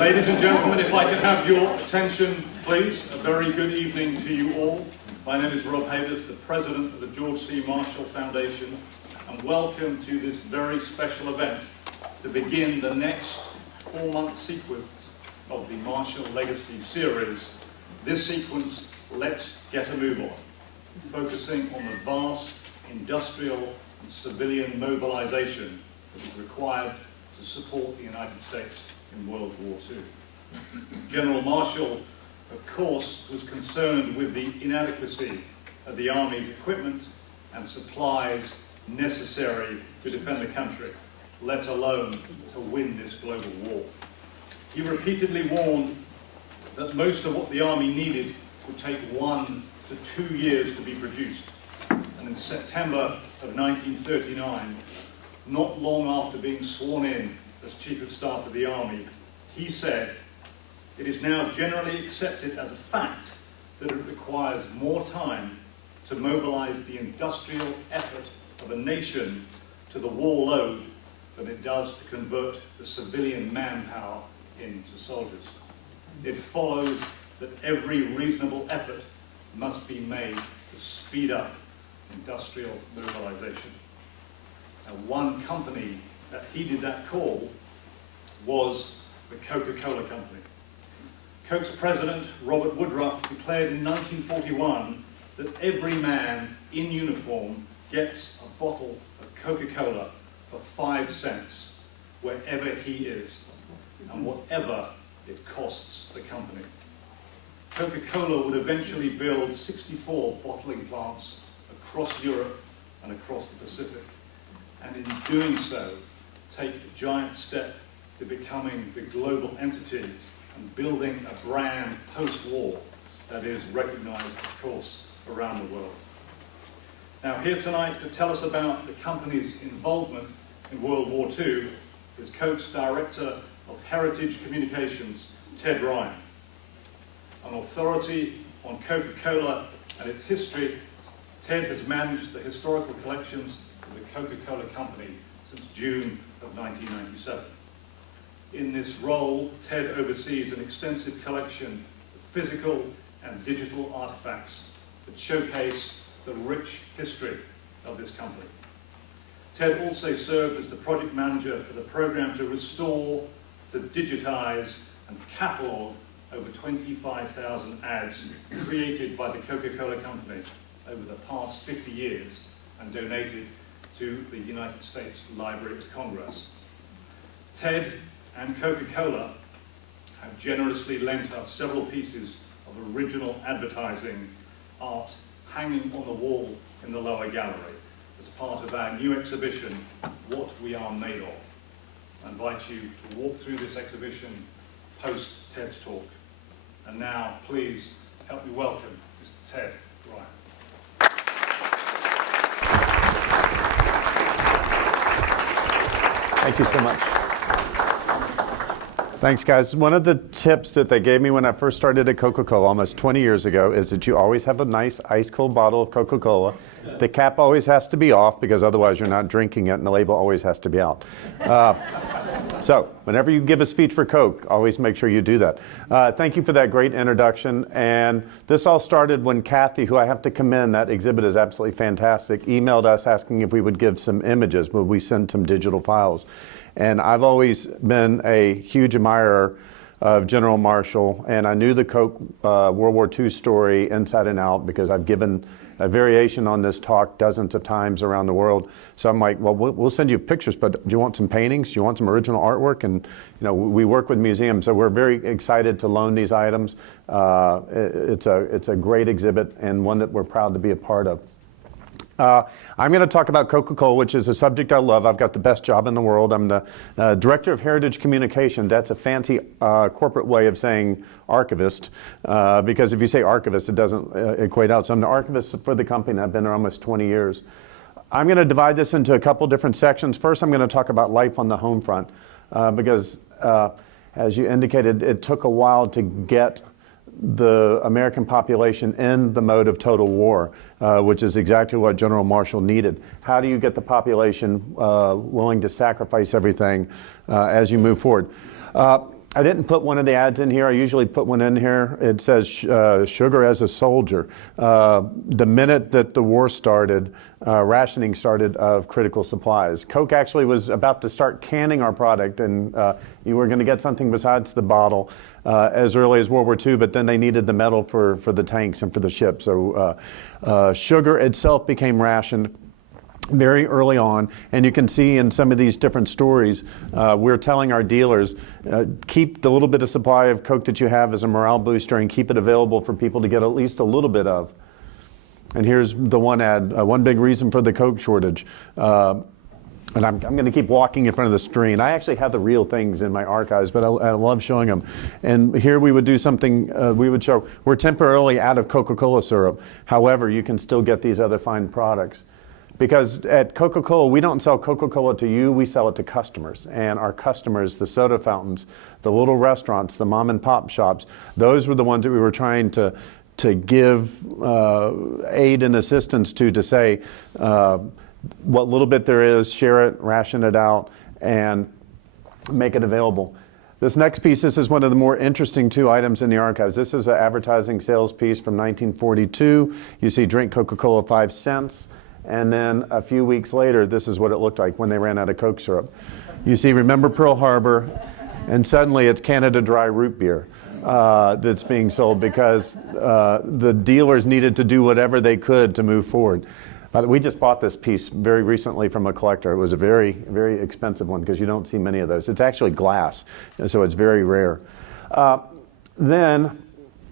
Ladies and gentlemen, if I can have your attention, please. A very good evening to you all. My name is Rob Havers, the President of the George C. Marshall Foundation, and welcome to this very special event to begin the next 4-month sequence of the Marshall Legacy series. This sequence, Let's Get a Move On, focusing on the vast industrial and civilian mobilization that is required to support the United States in World War II. General Marshall, of course, was concerned with the inadequacy of the Army's equipment and supplies necessary to defend the country, let alone to win this global war. He repeatedly warned that most of what the Army needed would take 1 to 2 years to be produced. And in September of 1939, not long after being sworn in as Chief of Staff of the Army, he said, "It is now generally accepted as a fact that it requires more time to mobilize the industrial effort of a nation to the war load than it does to convert the civilian manpower into soldiers. It follows that every reasonable effort must be made to speed up industrial mobilization." Now, one company that heeded that call was the Coca-Cola Company. Coke's president, Robert Woodruff, declared in 1941 that every man in uniform gets a bottle of Coca-Cola for 5 cents wherever he is and whatever it costs the company. Coca-Cola would eventually build 64 bottling plants across Europe and across the Pacific, and in doing so, take a giant step to becoming the global entity and building a brand post-war that is recognized, of course, around the world. Now, here tonight to tell us about the company's involvement in World War II is Coke's Director of Heritage Communications, Ted Ryan. An authority on Coca-Cola and its history, Ted has managed the historical collections of the Coca-Cola Company since June of 1997. In this role, Ted oversees an extensive collection of physical and digital artifacts that showcase the rich history of this company. Ted also served as the project manager for the program to restore, to digitize, and catalog over 25,000 ads created by the Coca-Cola Company over the past 50 years and donated to the United States Library of Congress. Ted and Coca-Cola have generously lent us several pieces of original advertising art hanging on the wall in the lower gallery as part of our new exhibition, What We Are Made Of. I invite you to walk through this exhibition post Ted's talk. And now, please help me welcome Mr. Ted Ryan. Thank you so much. Thanks, guys. One of the tips that they gave me when I first started at Coca-Cola almost 20 years ago is that you always have a nice ice-cold bottle of Coca-Cola. The cap always has to be off because otherwise you're not drinking it, and the label always has to be out. So whenever you give a speech for Coke, always make sure you do that. Thank you for that great introduction. And this all started when Kathy, who I have to commend, that exhibit is absolutely fantastic, emailed us asking if we would give some images. Would we send some digital files? And I've always been a huge admirer of General Marshall, and I knew the Coke World War II story inside and out because I've given a variation on this talk dozens of times around the world. So I'm like, well, we'll send you pictures, but do you want some paintings? Do you want some original artwork? And we work with museums, so we're very excited to loan these items. It's a great exhibit and one that we're proud to be a part of. I'm going to talk about Coca-Cola, which is a subject I love. I've got the best job in the world. I'm the Director of Heritage Communication. That's a fancy corporate way of saying archivist, because if you say archivist, it doesn't equate out. So I'm the archivist for the company, and I've been there almost 20 years. I'm going to divide this into a couple different sections. First, I'm going to talk about life on the home front, because as you indicated, it took a while to get the American population in the mode of total war, which is exactly what General Marshall needed. How do you get the population willing to sacrifice everything as you move forward? I didn't put one of the ads in here. I usually put one in here. It says sugar as a soldier. The minute that the war started, rationing started of critical supplies. Coke actually was about to start canning our product, and you were going to get something besides the bottle as early as World War II, but then they needed the metal for the tanks and for the ships. So sugar itself became rationed very early on, and you can see in some of these different stories, we're telling our dealers, keep the little bit of supply of Coke that you have as a morale booster and keep it available for people to get at least a little bit of. And here's the one ad, one big reason for the Coke shortage. And I'm going to keep walking in front of the screen. I actually have the real things in my archives, but I love showing them. And here we would do something, we would show, we're temporarily out of Coca-Cola syrup. However, you can still get these other fine products. Because at Coca-Cola, we don't sell Coca-Cola to you, we sell it to customers. And our customers, the soda fountains, the little restaurants, the mom and pop shops, those were the ones that we were trying to give aid and assistance to say what little bit there is, share it, ration it out, and make it available. This next piece, this is one of the more interesting two items in the archives. This is an advertising sales piece from 1942. You see drink Coca-Cola 5 cents. And then a few weeks later, this is what it looked like when they ran out of Coke syrup. You see, remember Pearl Harbor, and suddenly it's Canada Dry root beer that's being sold because the dealers needed to do whatever they could to move forward. We just bought this piece very recently from a collector. It was a very, very expensive one because you don't see many of those. It's actually glass, so it's very rare. Then,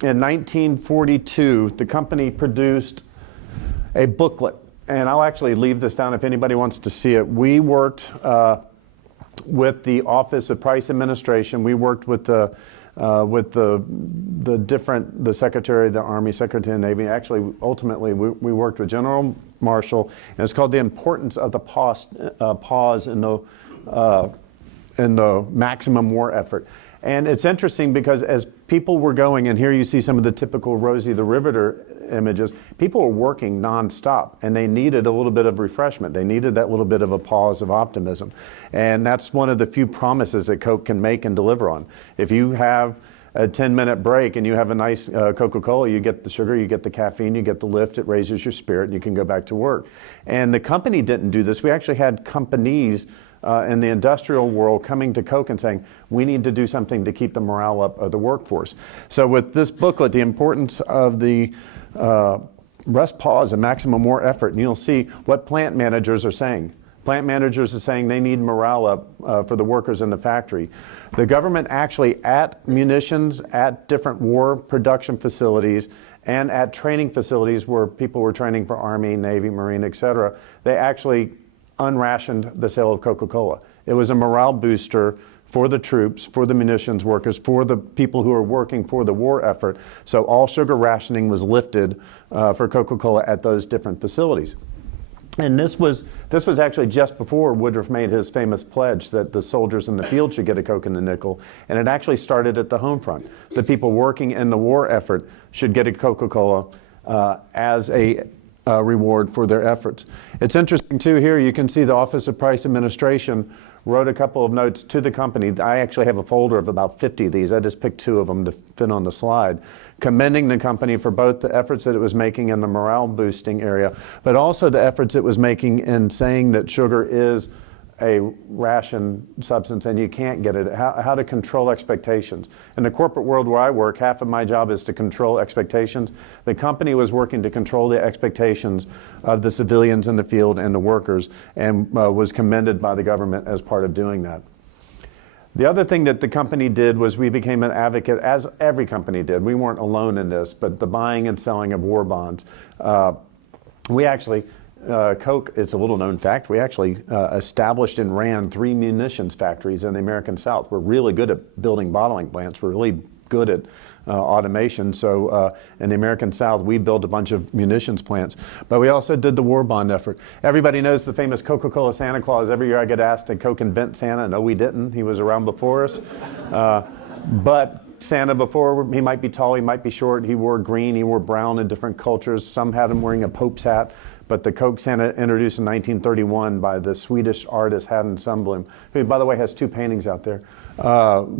in 1942, the company produced a booklet. And I'll actually leave this down if anybody wants to see it. We worked with the Office of Price Administration. We worked with the Secretary of the Army, Secretary of the Navy. Actually, ultimately, we worked with General Marshall, and it's called The Importance of the Pause in the Maximum War Effort. And it's interesting because as people were going, and here you see some of the typical Rosie the Riveter images, people were working nonstop and they needed a little bit of refreshment. They needed that little bit of a pause of optimism. And that's one of the few promises that Coke can make and deliver on. If you have a 10-minute break and you have a nice Coca-Cola, you get the sugar, you get the caffeine, you get the lift, it raises your spirit, and you can go back to work. And the company didn't do this. We actually had companies in the industrial world coming to Coke and saying, we need to do something to keep the morale up of the workforce. So with this booklet, The Importance of the Rest, Pause, and Maximum War Effort, and you'll see what plant managers are saying. Plant managers are saying they need morale up for the workers in the factory. The government actually at munitions, at different war production facilities, and at training facilities where people were training for Army, Navy, Marine, etc., they actually unrationed the sale of Coca-Cola. It was a morale booster for the troops, for the munitions workers, for the people who are working for the war effort. So all sugar rationing was lifted for Coca-Cola at those different facilities. And this was actually just before Woodruff made his famous pledge that the soldiers in the field should get a Coke and a nickel. And it actually started at the home front. The people working in the war effort should get a Coca-Cola as a reward for their efforts. It's interesting too, here you can see the Office of Price Administration wrote a couple of notes to the company. I actually have a folder of about 50 of these. I just picked 2 of them to fit on the slide, commending the company for both the efforts that it was making in the morale boosting area, but also the efforts it was making in saying that sugar is a ration substance and you can't get it, how to control expectations. In the corporate world where I work, half of my job is to control expectations. The company was working to control the expectations of the civilians in the field and the workers, and was commended by the government as part of doing that. The other thing that the company did was we became an advocate, as every company did. We weren't alone in this, but the buying and selling of war bonds. We actually, Coke, it's a little known fact, we actually established and ran 3 munitions factories in the American South. We're really good at building bottling plants. We're really good at automation. So in the American South, we built a bunch of munitions plants. But we also did the war bond effort. Everybody knows the famous Coca-Cola Santa Claus. Every year I get asked, did Coke invent Santa? No, we didn't. He was around before us. But Santa before, he might be tall, he might be short, he wore green, he wore brown in different cultures. Some had him wearing a Pope's hat. but the Coke Santa introduced in 1931 by the Swedish artist Haddon Sundblom, who, by the way, has 2 paintings out there,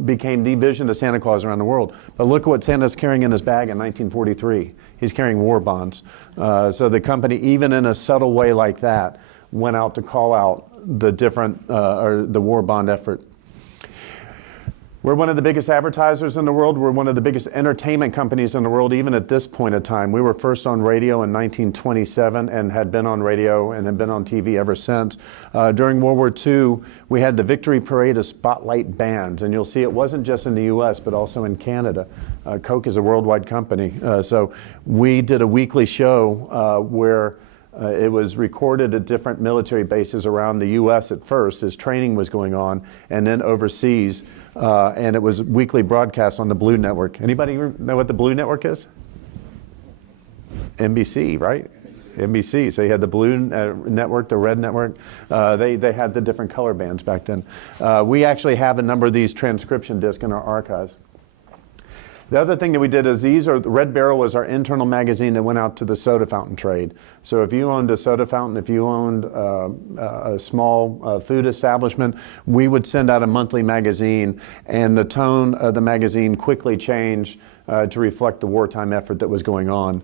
became the vision of Santa Claus around the world. But look at what Santa's carrying in his bag in 1943. He's carrying war bonds. So the company, even in a subtle way like that, went out to call out the different, or the war bond effort. We're one of the biggest advertisers in the world. We're one of the biggest entertainment companies in the world, even at this point in time. We were first on radio in 1927 and had been on radio and had been on TV ever since. During World War II, we had the Victory Parade of spotlight bands, and you'll see it wasn't just in the US, but also in Canada. Coke is a worldwide company. So we did a weekly show where it was recorded at different military bases around the US at first as training was going on, and then overseas. And it was weekly broadcast on the Blue Network. Anybody know what the Blue Network is? NBC, right? NBC. So you had the Blue Network, the Red Network. They had the different color bands back then. We actually have a number of these transcription discs in our archives. The other thing that we did is the Red Barrel was our internal magazine that went out to the soda fountain trade. So if you owned a soda fountain, if you owned a small food establishment, we would send out a monthly magazine, and the tone of the magazine quickly changed to reflect the wartime effort that was going on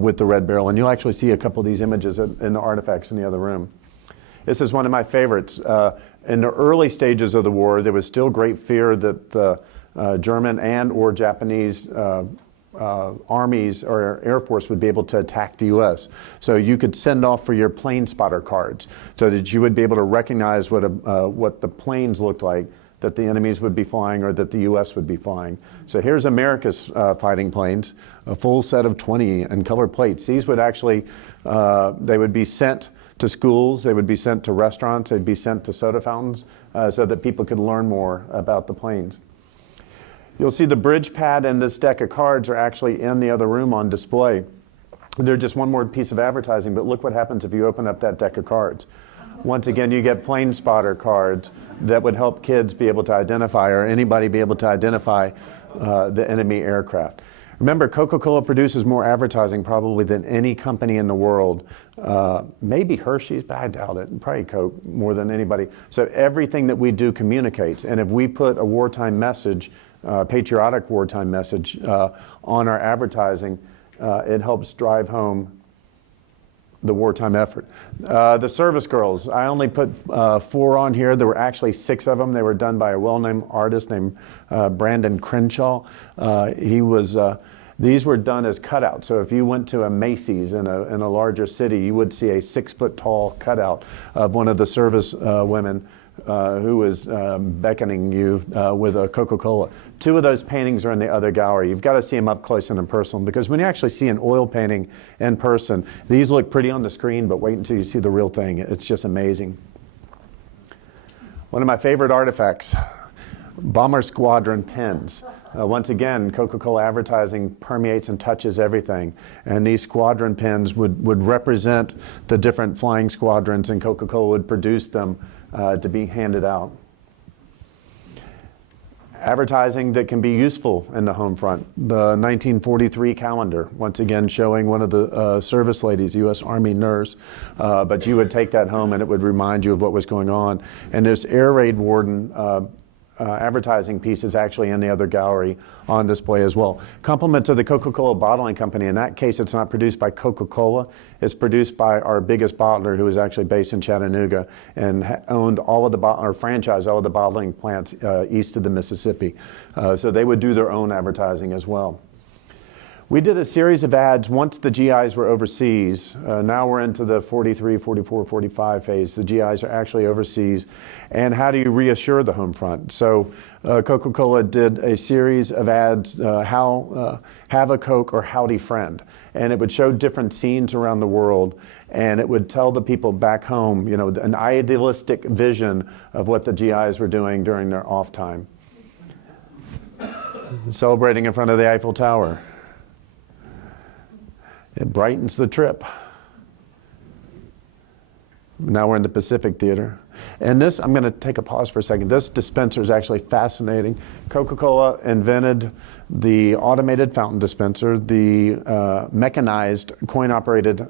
with the Red Barrel. And you'll actually see a couple of these images in the artifacts in the other room. This is one of my favorites. In the early stages of the war, there was still great fear that the German and or Japanese armies or Air Force would be able to attack the U.S. So you could send off for your plane spotter cards so that you would be able to recognize what the planes looked like that the enemies would be flying or that the U.S. would be flying. So here's America's fighting planes, a full set of 20 and color plates. These would actually, they would be sent to schools, they would be sent to restaurants, they'd be sent to soda fountains so that people could learn more about the planes. You'll see the bridge pad and this deck of cards are actually in the other room on display. They're just one more piece of advertising, but look what happens if you open up that deck of cards. Once again, you get plane spotter cards that would help kids be able to identify, or anybody be able to identify the enemy aircraft. Remember, Coca-Cola produces more advertising probably than any company in the world. Maybe Hershey's, but I doubt it. Probably Coke more than anybody. So everything that we do communicates. And if we put a wartime message, patriotic wartime message on our advertising, it helps drive home the wartime effort. The service girls, I only put 4 on here. There were actually 6 of them. They were done by a well-known artist named Brandon Crenshaw. These were done as cutouts. So if you went to a Macy's in a larger city, you would see a 6-foot-tall cutout of one of the service women who was beckoning you with a Coca-Cola. 2 of those paintings are in the other gallery. You've got to see them up close and in person, because when you actually see an oil painting in person, these look pretty on the screen, but wait until you see the real thing. It's just amazing. One of my favorite artifacts, Bomber Squadron pins. Once again, Coca-Cola advertising permeates and touches everything. And these squadron pins would represent the different flying squadrons, and Coca-Cola would produce them to be handed out. Advertising that can be useful in the home front. The 1943 calendar, once again showing one of the service ladies, U.S. Army nurse, but you would take that home and it would remind you of what was going on. And this Air Raid Warden advertising piece is actually in the other gallery on display as well. Compliment to the Coca-Cola Bottling Company. In that case, it's not produced by Coca-Cola. It's produced by our biggest bottler, who is actually based in Chattanooga and owned all of the or franchised all of the bottling plants east of the Mississippi. So they would do their own advertising as well. We did a series of ads once the GIs were overseas. Now we're into the 43, 44, 45 phase. The GIs are actually overseas. And how do you reassure the home front? So Coca-Cola did a series of ads, have a Coke or howdy friend. And it would show different scenes around the world. And it would tell the people back home, an idealistic vision of what the GIs were doing during their off time. Celebrating in front of the Eiffel Tower. It brightens the trip. Now we're in the Pacific Theater. And this, I'm going to take a pause for a second. This dispenser is actually fascinating. Coca-Cola invented the automated fountain dispenser, the mechanized coin-operated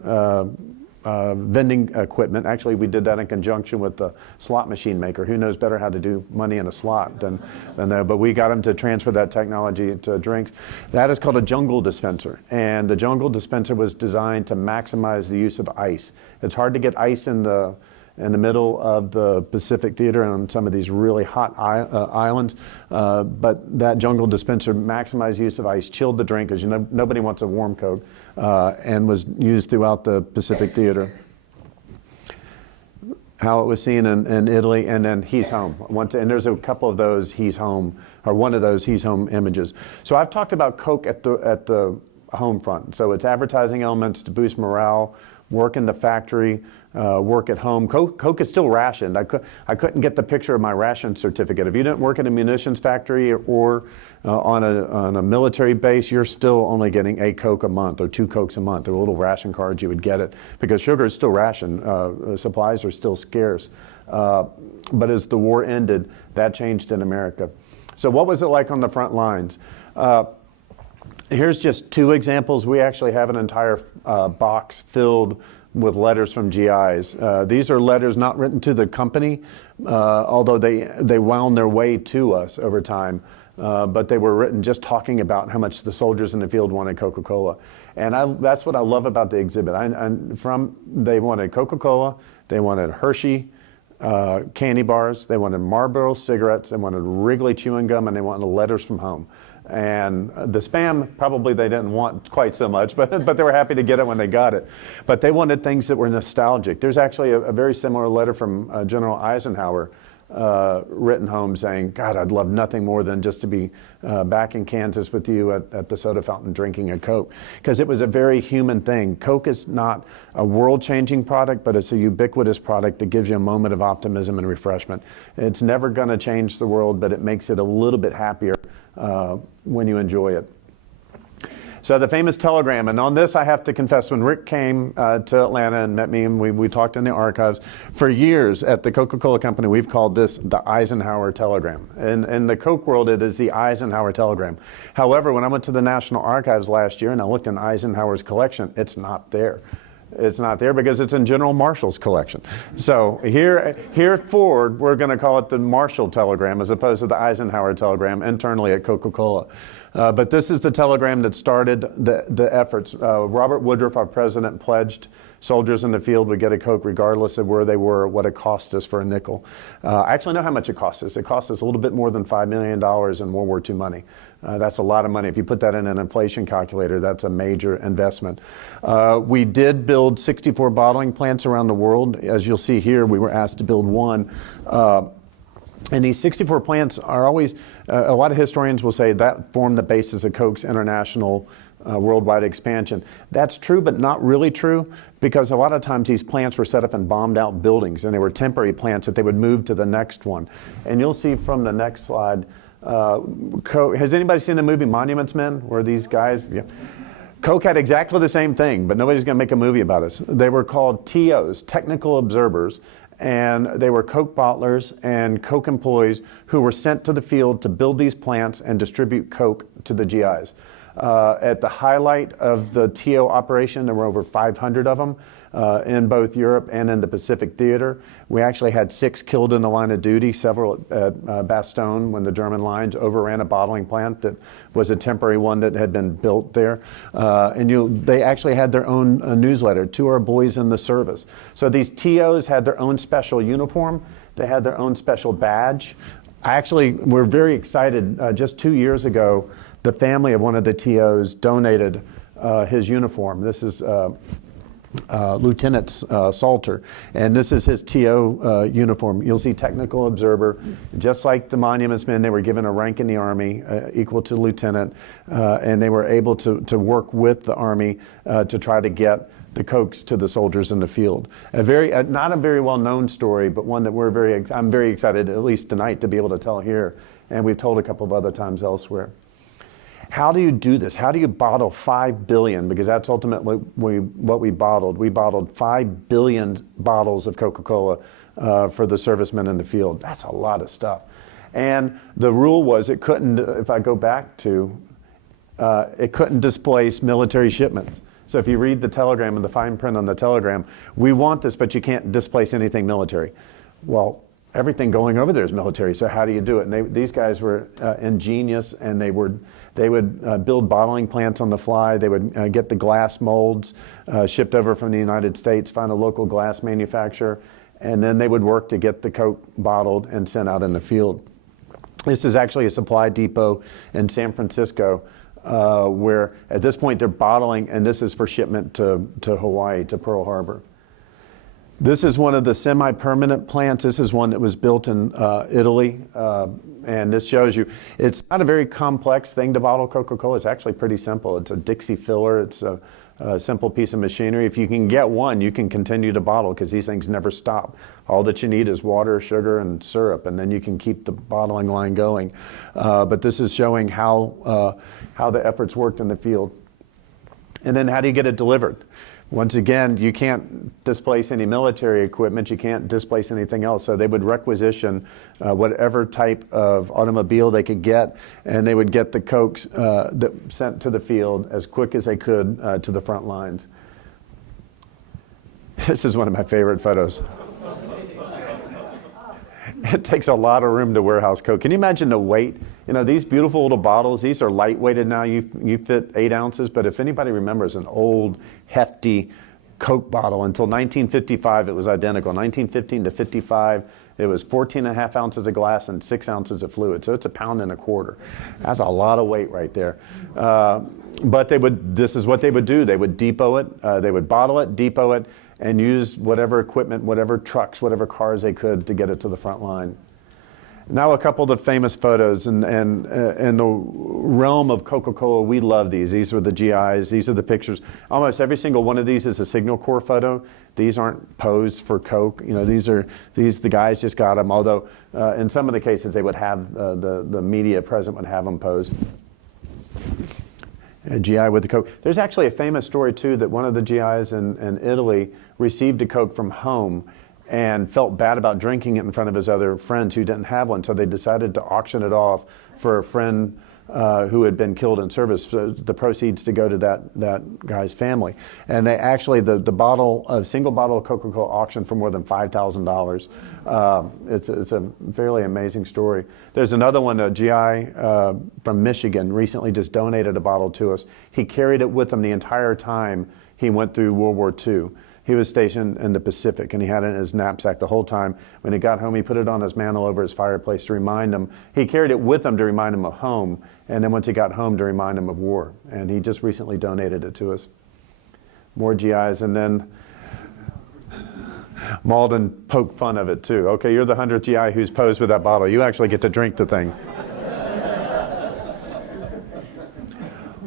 vending equipment. Actually, we did that in conjunction with the slot machine maker. Who knows better how to do money in a slot than but we got them to transfer that technology to drinks. That is called a jungle dispenser. And the jungle dispenser was designed to maximize the use of ice. It's hard to get ice in the middle of the Pacific Theater and on some of these really hot islands. But that jungle dispenser maximized use of ice, chilled the drink, because nobody wants a warm Coke, and was used throughout the Pacific Theater. How it was seen in Italy, and then He's Home. And there's a couple of those He's Home, or one of those He's Home images. So I've talked about Coke at the home front. So it's advertising elements to boost morale, work in the factory, work at home. Coke is still rationed. I couldn't get the picture of my ration certificate. If you didn't work in a munitions factory or on a military base, you're still only getting a Coke a month or 2 Cokes a month. There were little ration cards you would get it, because sugar is still rationed. Supplies are still scarce. But as the war ended, that changed in America. So what was it like on the front lines? Here's just 2 examples. We actually have an entire box filled with letters from GIs. These are letters not written to the company, although they wound their way to us over time. But they were written just talking about how much the soldiers in the field wanted Coca-Cola. And that's what I love about the exhibit. They wanted Coca-Cola, they wanted Hershey candy bars, they wanted Marlboro cigarettes, they wanted Wrigley chewing gum, and they wanted letters from home. And the spam, probably they didn't want quite so much, but they were happy to get it when they got it. But they wanted things that were nostalgic. There's actually a very similar letter from General Eisenhower written home saying, God, I'd love nothing more than just to be back in Kansas with you at the soda fountain drinking a Coke. Because it was a very human thing. Coke is not a world-changing product, but it's a ubiquitous product that gives you a moment of optimism and refreshment. It's never going to change the world, but it makes it a little bit happier when you enjoy it. So the famous telegram, and on this I have to confess, when Rick came to Atlanta and met me, and we talked in the archives, for years at the Coca-Cola Company we've called this the Eisenhower telegram. In the Coke world it is the Eisenhower telegram. However, when I went to the National Archives last year and I looked in Eisenhower's collection, it's not there. It's not there because it's in General Marshall's collection. So here at Ford, we're going to call it the Marshall telegram as opposed to the Eisenhower telegram internally at Coca-Cola. But this is the telegram that started the efforts. Robert Woodruff, our president, pledged soldiers in the field would get a Coke regardless of where they were, what it cost us for a nickel. I actually know how much it cost us. It cost us a little bit more than $5 million in World War II money. That's a lot of money. If you put that in an inflation calculator, that's a major investment. We did build 64 bottling plants around the world. As you'll see here, we were asked to build one. And these 64 plants are always, a lot of historians will say that formed the basis of Coke's international worldwide expansion. That's true, but not really true, because a lot of times these plants were set up in bombed out buildings, and they were temporary plants that they would move to the next one. And you'll see from the next slide, has anybody seen the movie Monuments Men, where these guys, yeah. Coke had exactly the same thing, but nobody's going to make a movie about us. They were called TOs, technical observers, and they were Coke bottlers and Coke employees who were sent to the field to build these plants and distribute Coke to the GIs. At the highlight of the TO operation, there were over 500 of them in both Europe and in the Pacific Theater. We actually had 6 killed in the line of duty, several at Bastogne when the German lines overran a bottling plant that was a temporary one that had been built there. They actually had their own newsletter, To Our Boys in the Service. So these TOs had their own special uniform. They had their own special badge. We're very excited. Just 2 years ago, the family of one of the TOs donated his uniform. This is Lieutenant Salter, and this is his TO uniform. You'll see technical observer. Just like the Monuments Men, they were given a rank in the Army equal to lieutenant, and they were able to work with the Army to try to get the Cokes to the soldiers in the field. Not a very well-known story, but one that I'm very excited, at least tonight, to be able to tell here, and we've told a couple of other times elsewhere. How do you do this? How do you bottle 5 billion? Because that's ultimately what we bottled. We bottled 5 billion bottles of Coca-Cola for the servicemen in the field. That's a lot of stuff. And the rule was it couldn't, if I go back to, it couldn't displace military shipments. So if you read the telegram and the fine print on the telegram, we want this, but you can't displace anything military. Well, everything going over there is military, so how do you do it? And these guys were ingenious, and they would build bottling plants on the fly. They would get the glass molds shipped over from the United States, find a local glass manufacturer, and then they would work to get the Coke bottled and sent out in the field. This is actually a supply depot in San Francisco, where at this point they're bottling, and this is for shipment to Hawaii, to Pearl Harbor. This is one of the semi-permanent plants. This is one that was built in Italy, and this shows you it's not a very complex thing to bottle Coca-Cola. It's actually pretty simple. It's a Dixie filler. It's a simple piece of machinery. If you can get one, you can continue to bottle because these things never stop. All that you need is water, sugar, and syrup, and then you can keep the bottling line going. But this is showing how the efforts worked in the field. And then how do you get it delivered? Once again, you can't displace any military equipment. You can't displace anything else. So they would requisition whatever type of automobile they could get, and they would get the Cokes sent to the field as quick as they could to the front lines. This is one of my favorite photos. It takes a lot of room to warehouse Coke. Can you imagine the weight? You know, these beautiful little bottles, these are lightweighted now. You fit 8 ounces, but if anybody remembers an old, hefty Coke bottle, until 1955, it was identical. 1915 to 55, it was 14.5 ounces of glass and 6 ounces of fluid. So it's 1.25 pounds. That's a lot of weight right there. But this is what they would do. They would depot it, they would bottle it, depot it, and use whatever equipment, whatever trucks, whatever cars they could to get it to the front line. Now a couple of the famous photos, and in the realm of Coca-Cola, we love these. These are the GIs, these are the pictures. Almost every single one of these is a Signal Corps photo. These aren't posed for Coke. You know, the guys just got them, although in some of the cases they would have, the media present would have them posed. A GI with the Coke. There's actually a famous story too that one of the GIs in Italy received a Coke from home and felt bad about drinking it in front of his other friends who didn't have one, so they decided to auction it off for a friend who had been killed in service, so the proceeds to go to that guy's family. And they actually, the single bottle of Coca-Cola auctioned for more than $5,000. It's a fairly amazing story. There's another one, a GI from Michigan recently just donated a bottle to us. He carried it with him the entire time he went through World War II. He was stationed in the Pacific, and he had it in his knapsack the whole time. When he got home, he put it on his mantle over his fireplace to remind him. He carried it with him to remind him of home, and then once he got home to remind him of war. And he just recently donated it to us. More GIs, and then Malden poked fun of it too. Okay, you're the 100th GI who's posed with that bottle. You actually get to drink the thing.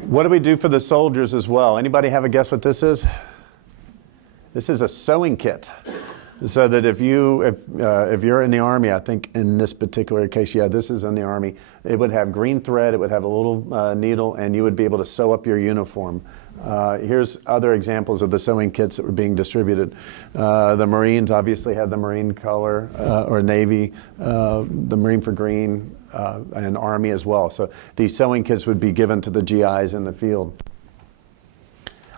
What do we do for the soldiers as well? Anybody have a guess what this is? This is a sewing kit, so that if you're in the Army, I think in this particular case, yeah, this is in the Army, it would have green thread, it would have a little needle, and you would be able to sew up your uniform. Here's other examples of the sewing kits that were being distributed. The Marines obviously had the Marine color, or Navy, the Marine for green, and Army as well. So these sewing kits would be given to the GIs in the field.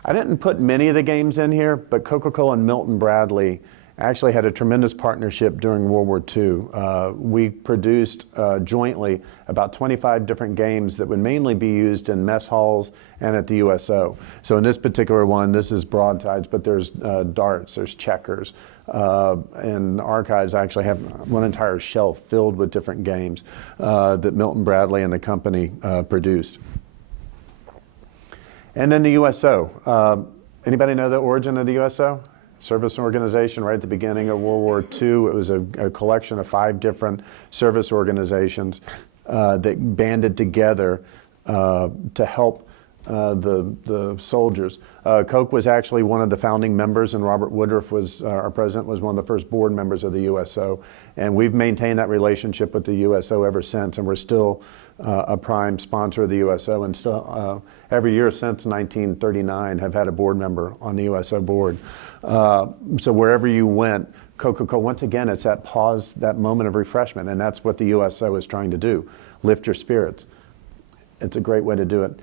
I didn't put many of the games in here, but Coca-Cola and Milton Bradley actually had a tremendous partnership during World War II. We produced jointly about 25 different games that would mainly be used in mess halls and at the USO. So in this particular one, this is broadsides, but there's darts, there's checkers, and archives actually have one entire shelf filled with different games that Milton Bradley and the company produced. And then the USO. Anybody know the origin of the USO? Service organization right at the beginning of World War II. It was a collection of 5 different service organizations that banded together to help the soldiers. Coke was actually one of the founding members, and Robert Woodruff was our president, was one of the first board members of the USO. And we've maintained that relationship with the USO ever since, and we're still a prime sponsor of the USO, and still every year since 1939 have had a board member on the USO board. So wherever you went, Coca-Cola, once again, it's that pause, that moment of refreshment, and that's what the USO is trying to do, lift your spirits. It's a great way to do it.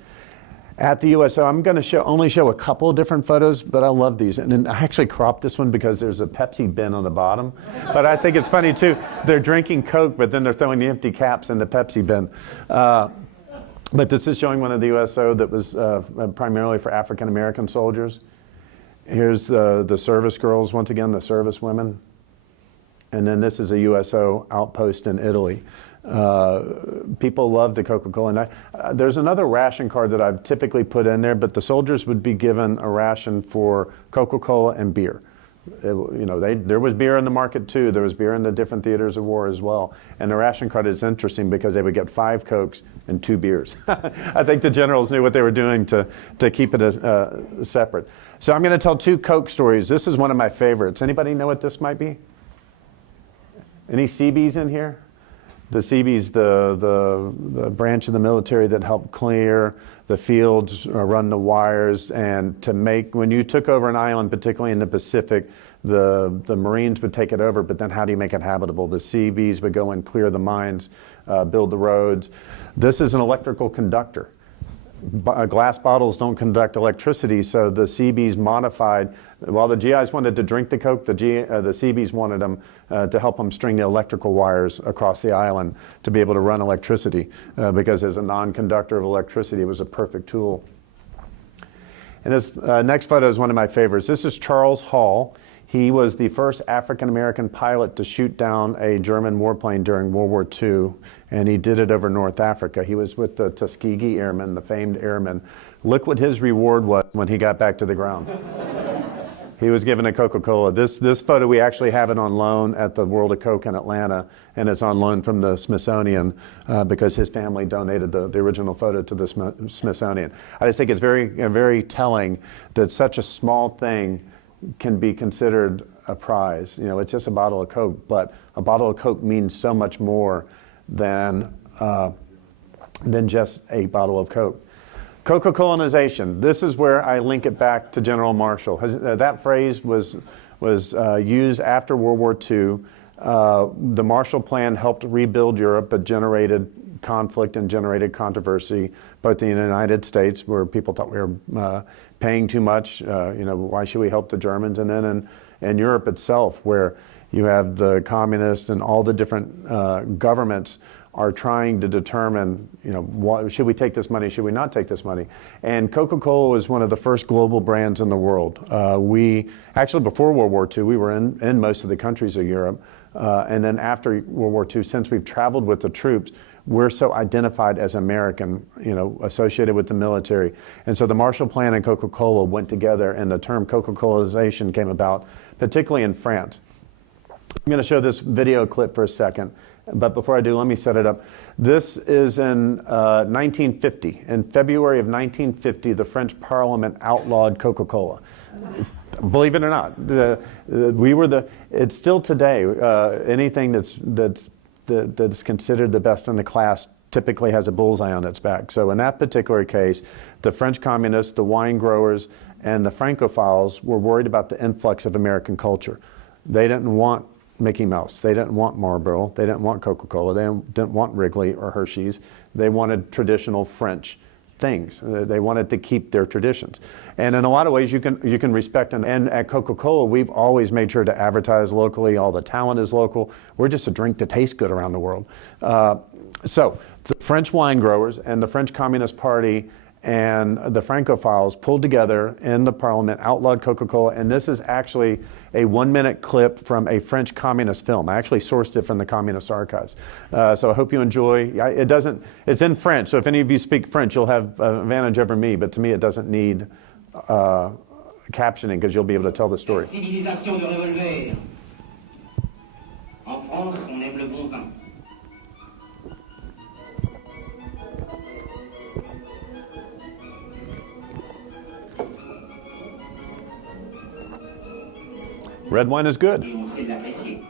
At the USO, I'm going to only show a couple of different photos, but I love these. And then I actually cropped this one because there's a Pepsi bin on the bottom. But I think it's funny too. They're drinking Coke, but then they're throwing the empty caps in the Pepsi bin. But this is showing one of the USO that was primarily for African American soldiers. Here's the service girls, once again, the service women. And then this is a USO outpost in Italy. People love the Coca-Cola. And there's another ration card that I've typically put in there, but the soldiers would be given a ration for Coca-Cola and beer. There was beer in the market too. There was beer in the different theaters of war as well. And the ration card is interesting because they would get 5 Cokes and 2 beers. I think the generals knew what they were doing to keep it separate. So I'm going to tell 2 Coke stories. This is one of my favorites. Anybody know what this might be? Any Seabees in here? The Seabees, the branch of the military that helped clear the fields, run the wires, and to make, when you took over an island, particularly in the Pacific, the Marines would take it over, but then how do you make it habitable? The Seabees would go and clear the mines, build the roads. This is an electrical conductor. Glass bottles don't conduct electricity, so the Seabees modified. While the GIs wanted to drink the Coke, the Seabees wanted them to help them string the electrical wires across the island to be able to run electricity, because as a non-conductor of electricity, it was a perfect tool. And this next photo is one of my favorites. This is Charles Hall. He was the first African-American pilot to shoot down a German warplane during World War II, and he did it over North Africa. He was with the Tuskegee Airmen, the famed airmen. Look what his reward was when he got back to the ground. He was given a Coca-Cola. This photo, we actually have it on loan at the World of Coke in Atlanta, and it's on loan from the Smithsonian because his family donated the original photo to the Smithsonian. I just think it's very telling that such a small thing can be considered a prize. It's just a bottle of Coke, but a bottle of Coke means so much more than just a bottle of Coke. Coca-Colonization. This is where I link it back to General Marshall. That phrase was used after World War II. The Marshall Plan helped rebuild Europe, but generated conflict and generated controversy, both in the United States, where people thought we were paying too much. Why should we help the Germans? And then in Europe itself, where you have the communists and all the different governments are trying to determine, should we take this money, should we not take this money? And Coca-Cola was one of the first global brands in the world. We actually, before World War II, we were in most of the countries of Europe. And then after World War II, since we've traveled with the troops, we're so identified as American, associated with the military. And so the Marshall Plan and Coca-Cola went together, and the term Coca-Colization came about, particularly in France. I'm going to show this video clip for a second, but before I do, let me set it up. This is in 1950. In February of 1950, the French Parliament outlawed Coca-Cola. Believe it or not, it's still today, anything that's considered the best in the class typically has a bullseye on its back. So in that particular case, the French communists, the wine growers, and the Francophiles were worried about the influx of American culture. They didn't want Mickey Mouse. They didn't want Marlboro. They didn't want Coca-Cola. They didn't want Wrigley or Hershey's. They wanted traditional French things. They wanted to keep their traditions. And in a lot of ways, you can respect them. And at Coca-Cola, we've always made sure to advertise locally. All the talent is local. We're just a drink that tastes good around the world. So the French wine growers and the French Communist Party and the Francophiles pulled together in the parliament, outlawed Coca-Cola, and this is actually a 1-minute clip from a French communist film. I actually sourced it from the Communist Archives. So I hope you enjoy. It's in French, so if any of you speak French, you'll have an advantage over me, but to me it doesn't need captioning because you'll be able to tell the story. Civilisation de revolver. En France, on aime le bon vin. Red wine is good. Et on sait l'apprécier.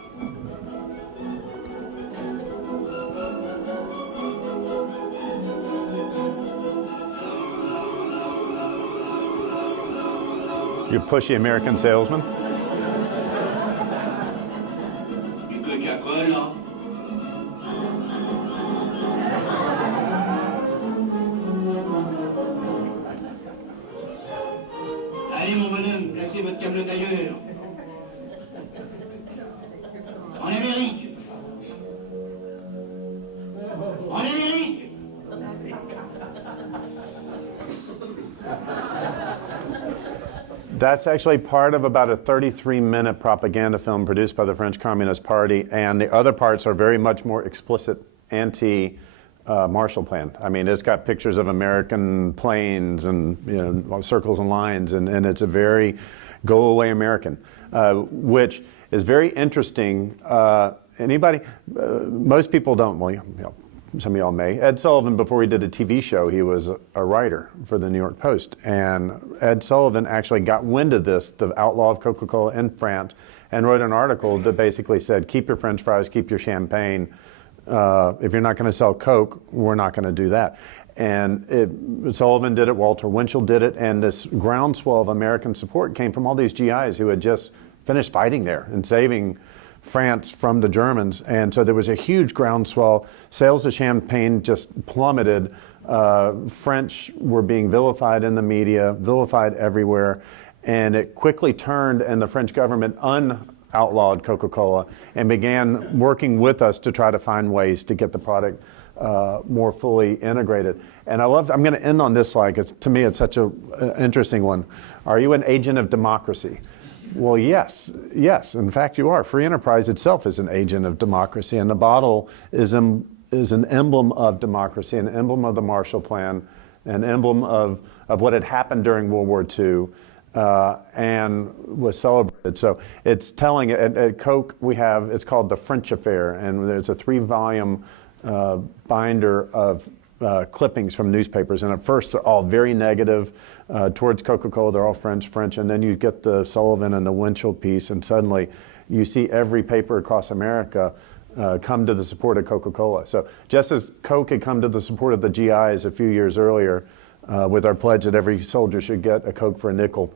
You pushy American salesman. Du Coca-Cola. lancez votre câble tailleur. En Amérique. En Amérique. That's actually part of about a 33-minute propaganda film produced by the French Communist Party, and the other parts are very much more explicit anti-Marshall Plan. I mean, it's got pictures of American planes and circles and lines, and it's a very go-away American, which is very interesting. Most people don't, well, some of y'all may. Ed Sullivan, before he did a TV show, he was a writer for the New York Post. And Ed Sullivan actually got wind of this, the outlaw of Coca-Cola in France, and wrote an article that basically said, keep your French fries, keep your champagne. If you're not going to sell Coke, we're not going to do that. And Sullivan did it, Walter Winchell did it, and this groundswell of American support came from all these GIs who had just finished fighting there and saving France from the Germans. And so there was a huge groundswell. Sales of champagne just plummeted. French were being vilified in the media, vilified everywhere. And it quickly turned, and the French government outlawed Coca-Cola and began working with us to try to find ways to get the product more fully integrated. And I'm going to end on this slide because to me it's such an interesting one. Are you an agent of democracy? Well, yes. In fact, you are. Free enterprise itself is an agent of democracy, and the bottle is an emblem of democracy, an emblem of the Marshall Plan, an emblem of what had happened during World War II, and was celebrated. So it's telling. At Coke, it's called The French Affair, and there's a 3-volume binder of clippings from newspapers. And at first, they're all very negative towards Coca-Cola. They're all French, and then you get the Sullivan and the Winchell piece, and suddenly you see every paper across America come to the support of Coca-Cola. So just as Coke had come to the support of the GIs a few years earlier with our pledge that every soldier should get a Coke for a nickel,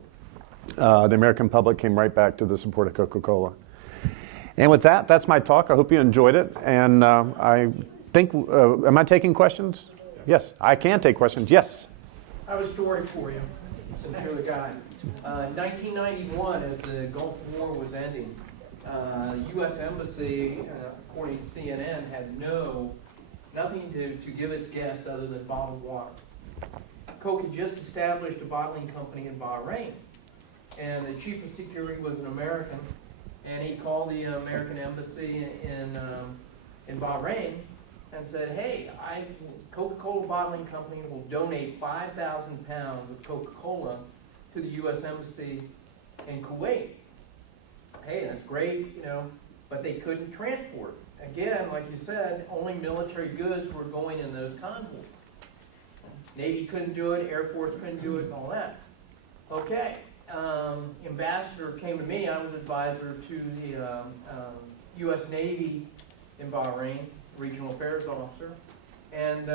the American public came right back to the support of Coca-Cola. And with that, that's my talk. I hope you enjoyed it. And I think, am I taking questions? Yes, I can take questions. Yes. I have a story for you, since you're the guy. 1991, as the Gulf War was ending, the U.S. Embassy, according to CNN, had nothing to give its guests other than bottled water. Coke had just established a bottling company in Bahrain, and the chief of security was an American, and he called the American embassy in Bahrain and said, hey, Coca-Cola Bottling Company will donate 5,000 pounds of Coca-Cola to the U.S. Embassy in Kuwait. Hey, that's great, but they couldn't transport. Again, like you said, only military goods were going in those convoys. Navy couldn't do it, Air Force couldn't do it, and all that. Okay, ambassador came to me. I was advisor to the U.S. Navy in Bahrain, regional affairs officer, and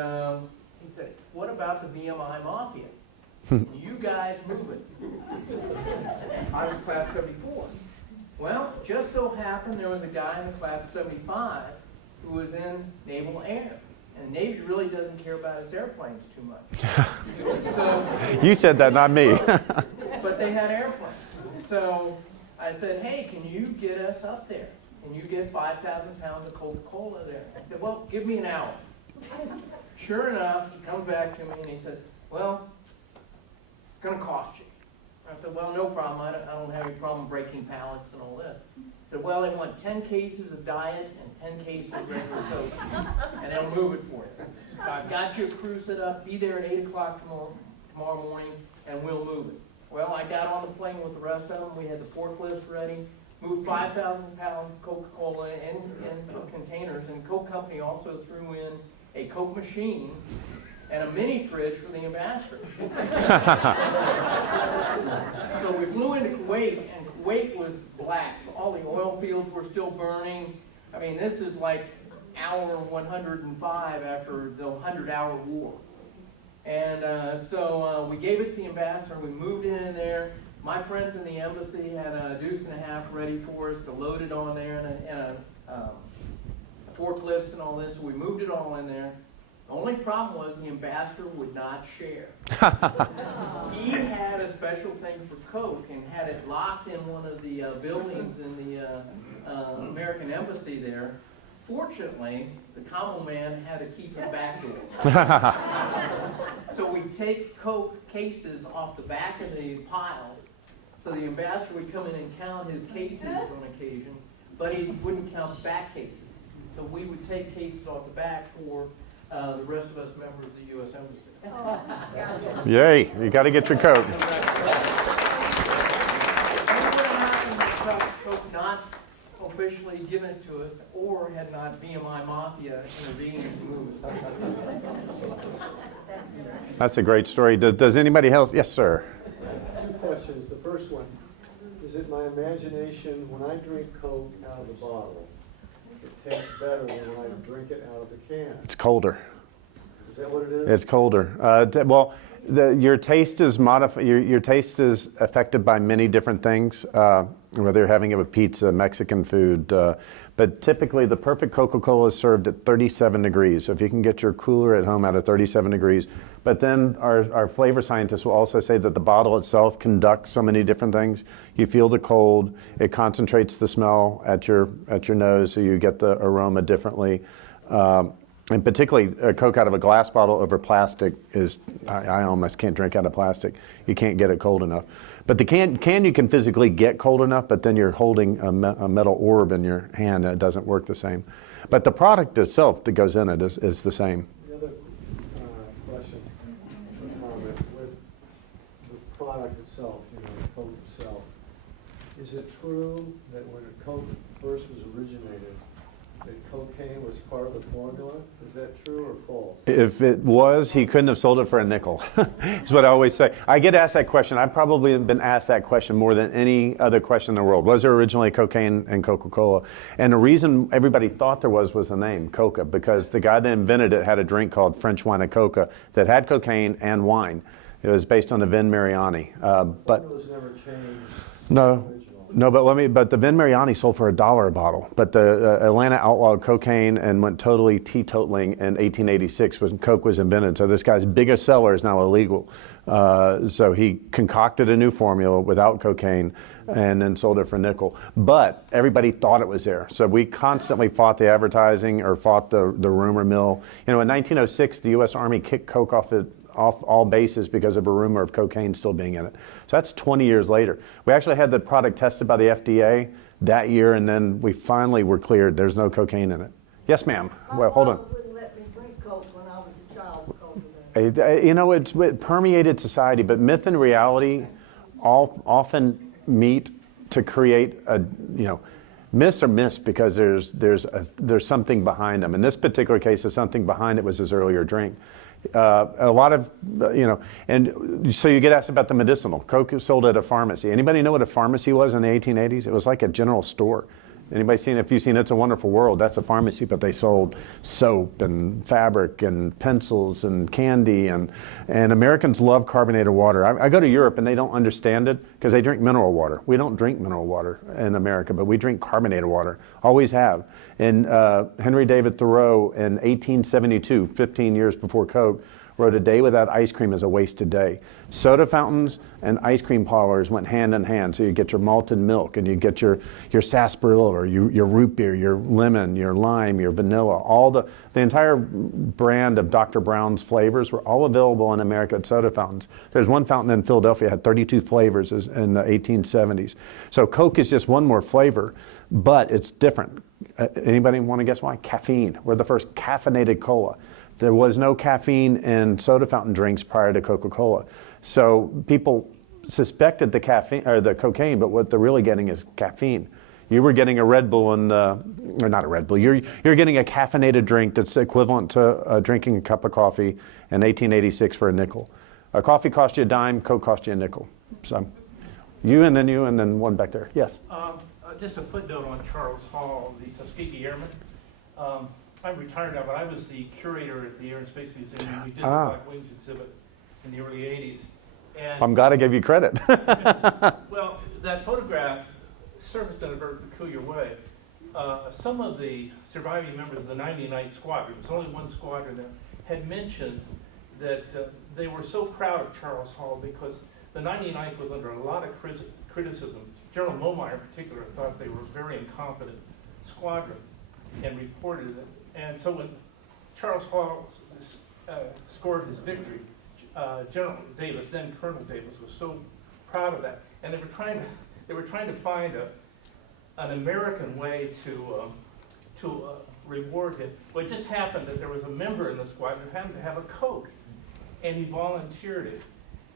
he said, what about the VMI Mafia? Can you guys move it? I was class 74. Well, just so happened there was a guy in the class 75 who was in Naval Air. And the Navy really doesn't care about its airplanes too much. So, you said that, not me. But they had airplanes. So I said, hey, can you get us up there? Can you get 5,000 pounds of Coca-Cola there? I said, well, give me an hour. Sure enough, he comes back to me and he says, well, it's going to cost you. I said, well, no problem. I don't have any problem breaking pallets and all this. He said, well, they want 10 cases of Diet and 10 cases of regular Coke, and they'll move it for you. So I've got your crew set up. Be there at 8 o'clock tomorrow morning, and we'll move it. Well, I got on the plane with the rest of them. We had the forklifts ready. Moved 5,000 pounds of Coca-Cola in containers, and Coke Company also threw in a Coke machine and a mini fridge for the ambassador. So we flew into Kuwait, and Kuwait was black. All the oil fields were still burning. I mean, this is like hour 105 after the 100-hour war. And so we gave it to the ambassador. We moved it in there. My friends in the embassy had a deuce and a half ready for us to load it on there, and forklifts and all this. So we moved it all in there. Only problem was the ambassador would not share. He had a special thing for Coke and had it locked in one of the buildings in the American embassy there. Fortunately, the common man had to keep the back door. So we'd take Coke cases off the back of the pile, so the ambassador would come in and count his cases on occasion, but he wouldn't count back cases. So we would take cases off the back for the rest of us members of the U.S. Embassy. Yay, you got to get your Coke. Coke not officially given it to us, or had not BMI Mafia intervened in the movement. That's a great story. Does anybody else? Yes, sir. Two questions. The first one, is it my imagination when I drink Coke out of the bottle, it tastes better than when I drink it out of the can? It's colder. Is that what it is? It's colder. Well, your taste is modified. Your taste is affected by many different things. Whether you're having it with pizza, Mexican food, but typically the perfect Coca-Cola is served at 37 degrees. So if you can get your cooler at home out at 37 degrees, but then our flavor scientists will also say that the bottle itself conducts so many different things. You feel the cold, it concentrates the smell at your nose, so you get the aroma differently. And particularly a Coke out of a glass bottle over plastic is, I almost can't drink out of plastic. You can't get it cold enough. But the can you can physically get cold enough, but then you're holding a metal orb in your hand and it doesn't work the same. But the product itself that goes in it is the same. The other question, or comment, with the product itself, the Coke itself, is it true that when Coke first was originated, that cocaine was part of the formula? Is that true or false? If it was, he couldn't have sold it for a nickel. That's what I always say. I get asked that question. I've probably been asked that question more than any other question in the world. Was there originally cocaine in Coca-Cola? And the reason everybody thought there was the name, Coca, because the guy that invented it had a drink called French wine and coca that had cocaine and wine. It was based on the Vin Mariani. But Formulas never changed. no. No, but the Vin Mariani sold for $1 a bottle. But the Atlanta outlawed cocaine and went totally teetotaling in 1886 when Coke was invented. So this guy's biggest seller is now illegal. So he concocted a new formula without cocaine and then sold it for a nickel. But everybody thought it was there. So we constantly fought the advertising or fought the rumor mill. In 1906, the U.S. Army kicked Coke off all bases because of a rumor of cocaine still being in it. So that's 20 years later. We actually had the product tested by the FDA that year, and then we finally were cleared. There's no cocaine in it. Yes, ma'am. Well, hold on. My father wouldn't let me drink Coke when I was a child because of that. It permeated society, but myth and reality often meet to create myths are myths because there's something behind them. In this particular case, there's something behind it was his earlier drink. A lot of, and so you get asked about the medicinal. Coke is sold at a pharmacy. Anybody know what a pharmacy was in the 1880s? It was like a general store. Anybody seen, if you've seen It's a Wonderful World, that's a pharmacy, but they sold soap and fabric and pencils and candy, and Americans love carbonated water. I go to Europe and they don't understand it because they drink mineral water. We don't drink mineral water in America, but we drink carbonated water, always have. And Henry David Thoreau in 1872, 15 years before Coke, wrote a day without ice cream is a wasted day. Soda fountains and ice cream parlors went hand in hand. So you get your malted milk and you get your sarsaparilla or your root beer, your lemon, your lime, your vanilla. All the entire brand of Dr. Brown's flavors were all available in America at soda fountains. There's one fountain in Philadelphia that had 32 flavors in the 1870s. So Coke is just one more flavor, but it's different. Anybody want to guess why? Caffeine. We're the first caffeinated cola. There was no caffeine in soda fountain drinks prior to Coca-Cola. So people suspected the caffeine or the cocaine, but what they're really getting is caffeine. You were getting a Red Bull or not a Red Bull. You're getting a caffeinated drink that's equivalent to drinking a cup of coffee in 1886 for a nickel. A coffee cost you a dime, Coke cost you a nickel. So you and then one back there. Yes. Just a footnote on Charles Hall, the Tuskegee Airman. I'm retired now, but I was the curator at the Air and Space Museum when we did the Black Wings exhibit in the early 80s. And I'm glad I gave you credit. well, that photograph surfaced in a very peculiar way. Some of the surviving members of the 99th Squadron, there was only one squadron there, had mentioned that they were so proud of Charles Hall because the 99th was under a lot of criticism. General Momire in particular thought they were a very incompetent squadron and reported it. And so when Charles Hall scored his victory, General Davis, then Colonel Davis, was so proud of that. And they were trying to find an American way to reward him. Well, it just happened that there was a member in the squadron who happened to have a coat, and he volunteered it.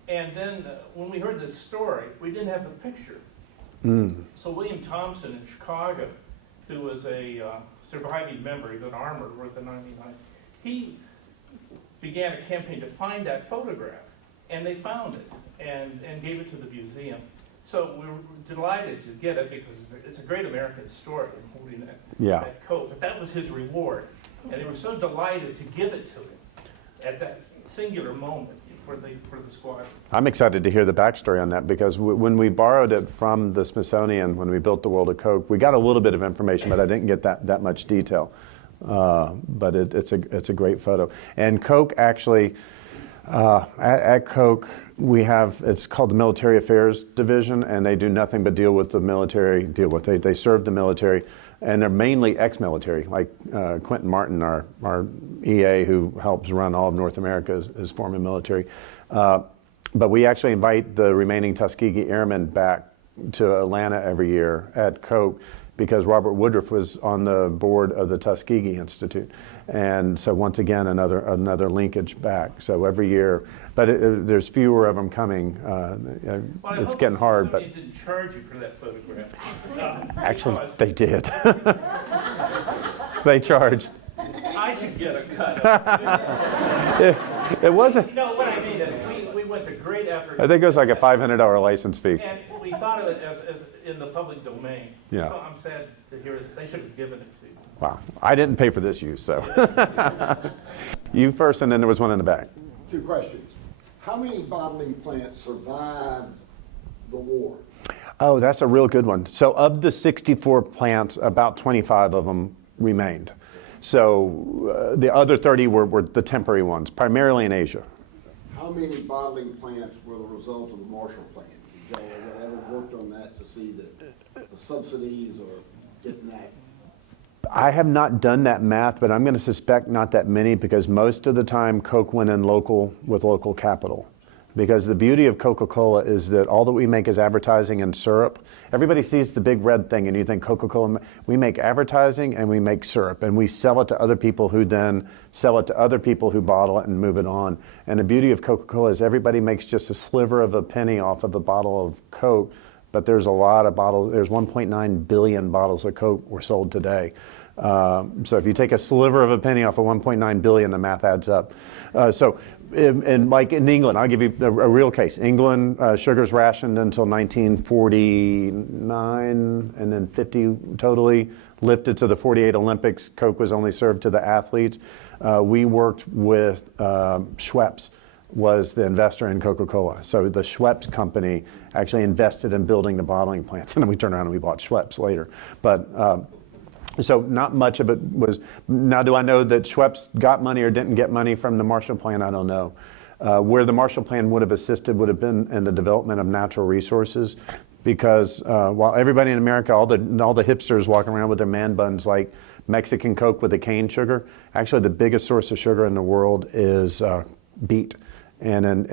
And then when we heard this story, we didn't have the picture. So William Thompson in Chicago, who was a surviving member, he was an armor worth the 99, he began a campaign to find that photograph, and they found it and gave it to the museum. So we were delighted to get it because it's a great American story in holding that coat. But that was his reward, and they were so delighted to give it to him at that singular moment for the squadron. I'm excited to hear the backstory on that because when we borrowed it from the Smithsonian, when we built the World of Coke, we got a little bit of information, but I didn't get that much detail. But it's a great photo. And Coke actually, at Coke, it's called the Military Affairs Division, and they do nothing but deal with the military, they serve the military, and they're mainly ex-military, like Quentin Martin, our EA, who helps run all of North America, is former military. But we actually invite the remaining Tuskegee Airmen back to Atlanta every year at Coke because Robert Woodruff was on the board of the Tuskegee Institute. And so once again, another linkage back. So every year, but there's fewer of them coming. It's getting hard. But didn't charge you for that photograph. Actually, they did. They charged. I should get a cut. It wasn't. No, what I mean is we went to great effort. I think it was like a $500 license fee. And we thought of it as in the public domain. Yeah. So I'm sad to hear that they should have given it to you. Wow. I didn't pay for this use, so. You first, and then there was one in the back. 2 questions. How many bottling plants survived the war? Oh, that's a real good one. So of the 64 plants, about 25 of them remained. So the other 30 were the temporary ones, primarily in Asia. How many bottling plants were the result of the Marshall Plan? Did y'all ever worked on that to see the subsidies or getting that? I have not done that math, but I'm going to suspect not that many because most of the time Coke went in local with local capital. Because the beauty of Coca-Cola is that all that we make is advertising and syrup. Everybody sees the big red thing and you think Coca-Cola, we make advertising and we make syrup and we sell it to other people who then sell it to other people who bottle it and move it on. And the beauty of Coca-Cola is everybody makes just a sliver of a penny off of a bottle of Coke, but there's a lot of bottles, there's 1.9 billion bottles of Coke were sold today. So if you take a sliver of a penny off of 1.9 billion, the math adds up. And like in England, I'll give you a real case. England, sugar's rationed until 1949, and then 50 totally lifted to the 48 Olympics. Coke was only served to the athletes. We worked with Schweppes, was the investor in Coca-Cola. So the Schweppes company actually invested in building the bottling plants, and then we turned around and we bought Schweppes later. But so not much of it was. Now, do I know that Schweppes got money or didn't get money from the Marshall Plan? I don't know. Where the Marshall Plan would have assisted would have been in the development of natural resources, because while everybody in America, all the hipsters walking around with their man buns like Mexican Coke with the cane sugar, actually the biggest source of sugar in the world is beet. And in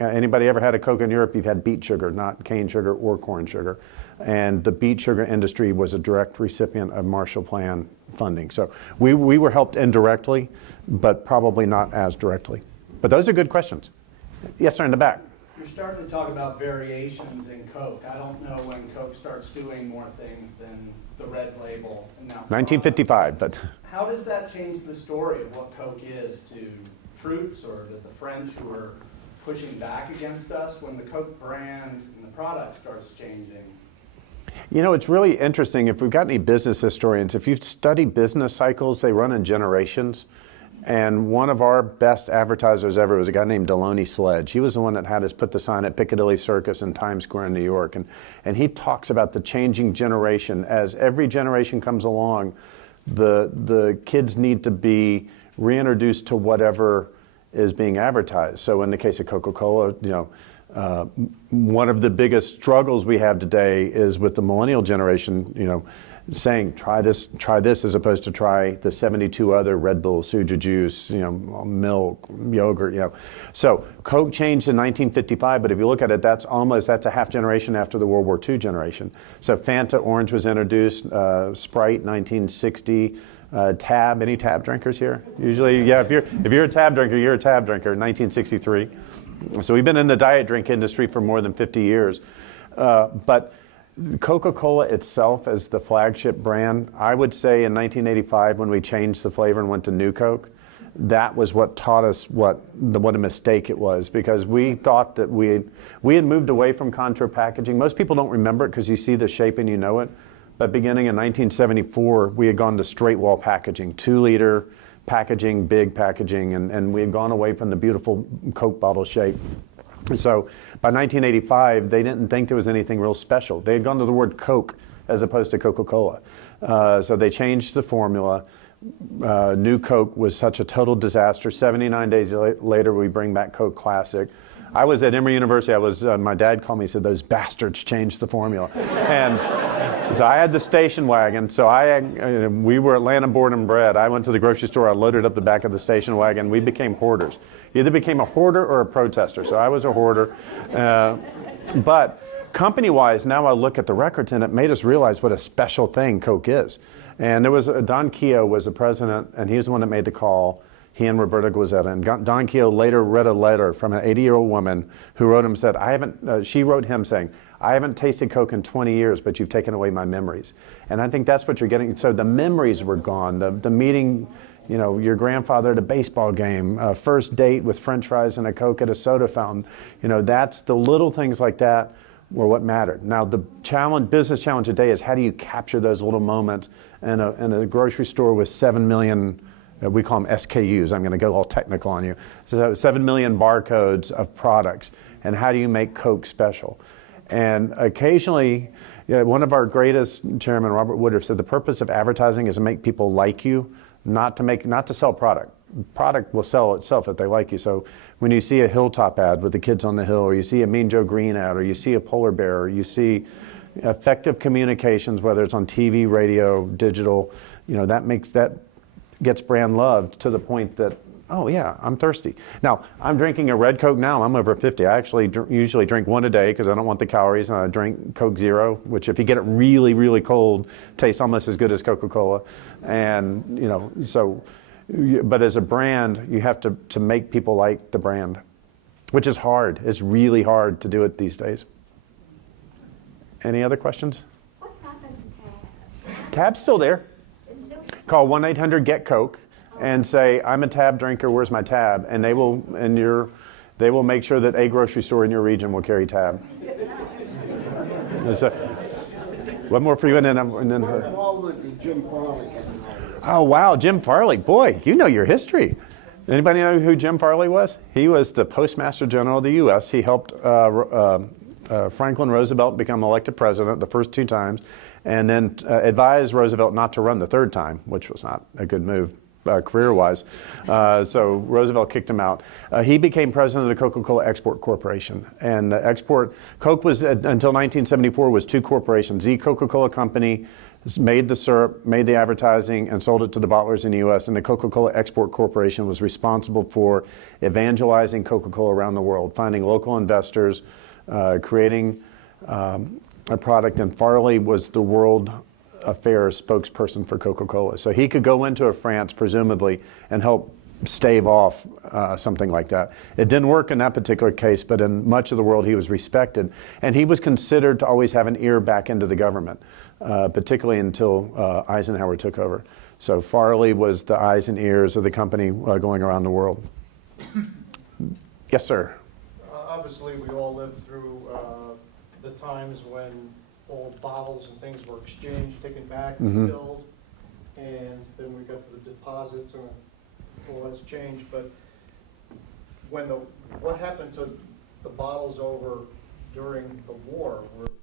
anybody ever had a Coke in Europe, you've had beet sugar, not cane sugar or corn sugar. And the beet sugar industry was a direct recipient of Marshall Plan funding. So we were helped indirectly, but probably not as directly. But those are good questions. Yes, sir, in the back. You're starting to talk about variations in Coke. I don't know when Coke starts doing more things than the red label. And now 1955, but. How does that change the story of what Coke is to troops or to the French who are pushing back against us when the Coke brand and the product starts changing? You know, it's really interesting. If we've got any business historians, if you study business cycles, they run in generations. And one of our best advertisers ever was a guy named Deloney Sledge. He was the one that had us put the sign at Piccadilly Circus in Times Square in New York. And he talks about the changing generation. As every generation comes along, the kids need to be reintroduced to whatever is being advertised. So in the case of Coca-Cola, one of the biggest struggles we have today is with the millennial generation, saying try this, as opposed to try the 72 other Red Bull, Suja juice, milk, yogurt, So Coke changed in 1955, but if you look at it, that's a half generation after the World War II generation. So Fanta Orange was introduced, Sprite 1960, Tab. Any Tab drinkers here? Usually, yeah. If you're a Tab drinker, you're a Tab drinker. 1963. So we've been in the diet drink industry for more than 50 years, but Coca-Cola itself as the flagship brand, I would say in 1985 when we changed the flavor and went to New Coke, that was what taught us what a mistake it was, because we thought that we had moved away from contour packaging. Most people don't remember it because you see the shape and you know it, but beginning in 1974 we had gone to straight wall packaging, 2-liter packaging, big packaging, and we had gone away from the beautiful Coke bottle shape. So by 1985, they didn't think there was anything real special. They had gone to the word Coke as opposed to Coca-Cola. So they changed the formula. New Coke was such a total disaster. 79 days later, we bring back Coke Classic. I was at Emory University. My dad called me and said, those bastards changed the formula. And so I had the station wagon. So we were Atlanta born and bred. I went to the grocery store. I loaded up the back of the station wagon. We became hoarders. You either became a hoarder or a protester. So I was a hoarder. But company-wise, now I look at the records, and it made us realize what a special thing Coke is. And there was Don Keogh was the president, and he was the one that made the call. He and Roberta Guizetta. And Don Keogh later read a letter from an 80-year-old woman who wrote him, said, she wrote him saying, I haven't tasted Coke in 20 years, but you've taken away my memories. And I think that's what you're getting. So the memories were gone. The meeting, your grandfather at a baseball game, first date with French fries and a Coke at a soda fountain. That's the little things like that were what mattered. Now the business challenge today is how do you capture those little moments in a grocery store with 7 million, we call them SKUs. I'm going to go all technical on you. So 7 million barcodes of products. And how do you make Coke special? And occasionally, one of our greatest, Chairman Robert Woodruff, said the purpose of advertising is to make people like you, not to sell product. Product will sell itself if they like you. So when you see a Hilltop ad with the kids on the hill, or you see a Mean Joe Green ad, or you see a polar bear, or you see effective communications, whether it's on TV, radio, digital, that gets brand loved to the point that, oh yeah, I'm thirsty. Now, I'm drinking a red Coke now. I'm over 50. I actually usually drink one a day because I don't want the calories. And I drink Coke Zero, which if you get it really, really cold, tastes almost as good as Coca-Cola. And, but as a brand, you have to make people like the brand, which is hard. It's really hard to do it these days. Any other questions? What happened to Tab? Tab's still there. It's still Call 1-800-GET-COKE and say, I'm a Tab drinker, where's my Tab? And they will make sure that a grocery store in your region will carry Tab. So, one more for you, and then her. What involvement did Jim Farley have? Oh, wow, Jim Farley. Boy, you know your history. Anybody know who Jim Farley was? He was the Postmaster General of the U.S. He helped Franklin Roosevelt become elected president the first 2 times, and then advised Roosevelt not to run the 3rd time, which was not a good move career-wise. So Roosevelt kicked him out. He became president of the Coca-Cola Export Corporation. And Coke was, until 1974, was 2 corporations. The Coca-Cola Company made the syrup, made the advertising, and sold it to the bottlers in the U.S. And the Coca-Cola Export Corporation was responsible for evangelizing Coca-Cola around the world, finding local investors, creating a product. And Farley was the world affairs spokesperson for Coca-Cola. So he could go into France, presumably, and help stave off something like that. It didn't work in that particular case, but in much of the world he was respected. And he was considered to always have an ear back into the government, particularly until Eisenhower took over. So Farley was the eyes and ears of the company going around the world. Yes, sir. Obviously, we all lived through the times when old bottles and things were exchanged, taken back, filled, and then we got to the deposits and all that's changed. But what happened to the bottles over during the war?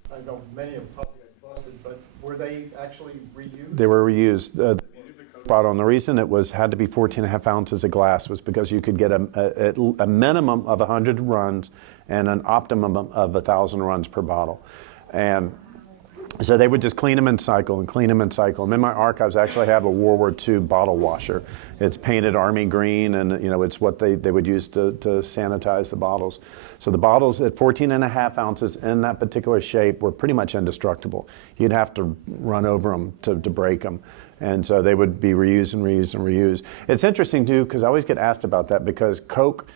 I know many of them probably got busted, but were they actually reused? They were reused. If the Coke bottle, and the reason it had to be 14.5 ounces of glass was because you could get a minimum of 100 runs and an optimum of 1,000 runs per bottle. And so they would just clean them and cycle and clean them and cycle. And in my archives, I actually have a World War II bottle washer. It's painted army green, and it's what they would use to sanitize the bottles. So the bottles at 14.5 ounces in that particular shape were pretty much indestructible. You'd have to run over them to break them. And so they would be reused and reused and reused. It's interesting too, because I always get asked about that, because Coke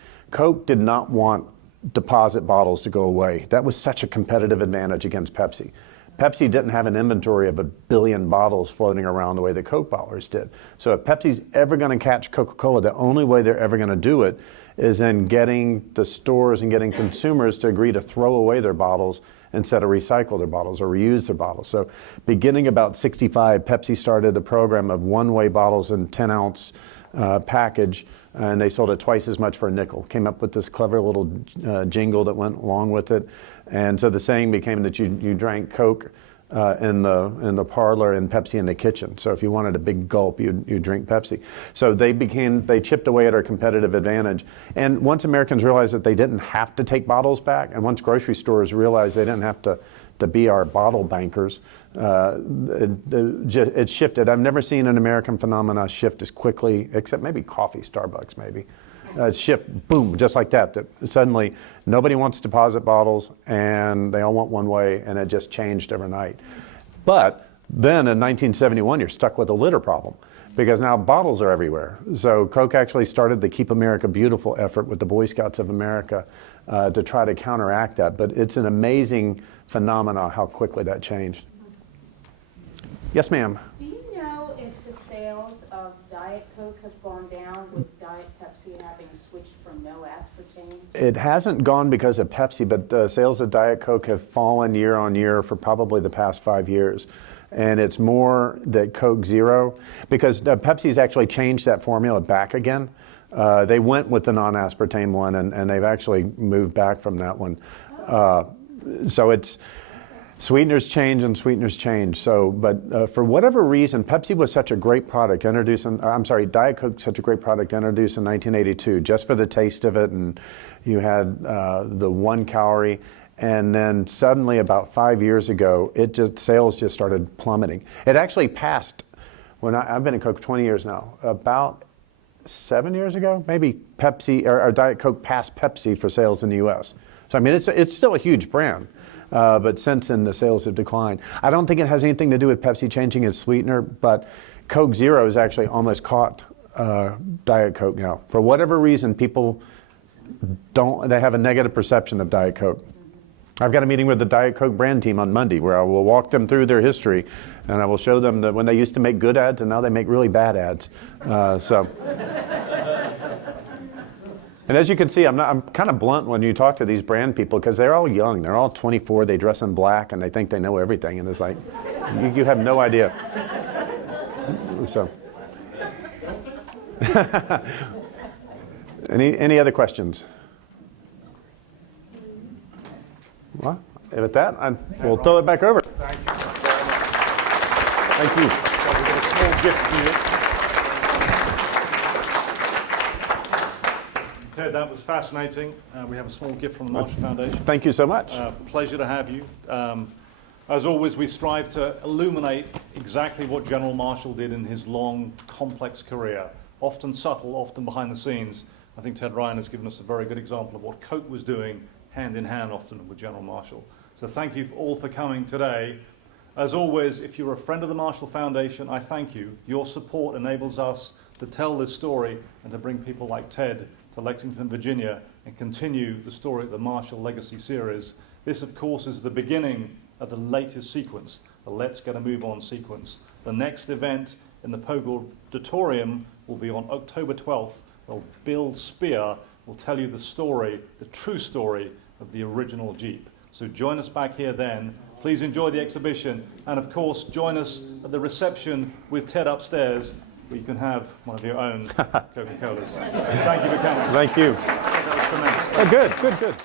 did not want deposit bottles to go away. That was such a competitive advantage against Pepsi. Pepsi didn't have an inventory of 1 billion bottles floating around the way the Coke bottlers did. So if Pepsi's ever going to catch Coca-Cola, the only way they're ever going to do it is in getting the stores and getting consumers to agree to throw away their bottles instead of recycle their bottles or reuse their bottles. So beginning about 65, Pepsi started a program of one-way bottles in 10-ounce package, and they sold it twice as much for a nickel. Came up with this clever little jingle that went along with it. And so the saying became that you drank Coke in the parlor and Pepsi in the kitchen. So if you wanted a big gulp, you'd drink Pepsi. So they chipped away at our competitive advantage. And once Americans realized that they didn't have to take bottles back, and once grocery stores realized they didn't have to be our bottle bankers, it shifted. I've never seen an American phenomenon shift as quickly, except maybe coffee, Starbucks maybe. Shift, boom, just like that suddenly nobody wants deposit bottles and they all want one way, and it just changed overnight. But then in 1971, you're stuck with a litter problem, because now bottles are everywhere. So Coke actually started the Keep America Beautiful effort with the Boy Scouts of America to try to counteract that. But it's an amazing phenomenon how quickly that changed. Yes, ma'am. Do you know if the sales of Diet Coke have gone down with Diet Pepsi having switched from no aspartame? It hasn't gone because of Pepsi, but the sales of Diet Coke have fallen year on year for probably the past 5 years. And it's more that Coke Zero, because Pepsi's actually changed that formula back again. They went with the non-aspartame one, and they've actually moved back from that one. So it's sweeteners change and sweeteners change. So, but for whatever reason, Pepsi was such a great product introduced Diet Coke such a great product introduced in 1982, just for the taste of it, and you had the 1 calorie. And then suddenly, about 5 years ago, sales just started plummeting. It actually passed, I've been in Coke 20 years now, about 7 years ago, maybe Pepsi, or Diet Coke passed Pepsi for sales in the US. So I mean, it's still a huge brand, but since then the sales have declined. I don't think it has anything to do with Pepsi changing its sweetener, but Coke Zero has actually almost caught Diet Coke now. For whatever reason, people they have a negative perception of Diet Coke. I've got a meeting with the Diet Coke brand team on Monday where I will walk them through their history, and I will show them that when they used to make good ads and now they make really bad ads. And as you can see, I'm kind of blunt when you talk to these brand people, because they're all young. They're all 24. They dress in black and they think they know everything. And it's like, you have no idea. So, any other questions? Well, with that, we'll throw it back over. Thank you. Thank you. So we've got a small gift for you. Ted, that was fascinating. We have a small gift from the Marshall Foundation. Thank you so much. Pleasure to have you. As always, we strive to illuminate exactly what General Marshall did in his long, complex career. Often subtle, often behind the scenes. I think Ted Ryan has given us a very good example of what Coke was doing hand in hand often with General Marshall. So thank you all for coming today. As always, if you're a friend of the Marshall Foundation, I thank you. Your support enables us to tell this story and to bring people like Ted to Lexington, Virginia, and continue the story of the Marshall Legacy series. This, of course, is the beginning of the latest sequence, the Let's Get a Move On sequence. The next event in the Pogue Auditorium will be on October 12th. Well, Bill Spear will tell you the story, the true story of the original Jeep. So join us back here then. Please enjoy the exhibition. And of course, join us at the reception with Ted upstairs, where you can have one of your own Coca-Colas. Thank you for coming. Thank you. That was tremendous. Oh, good.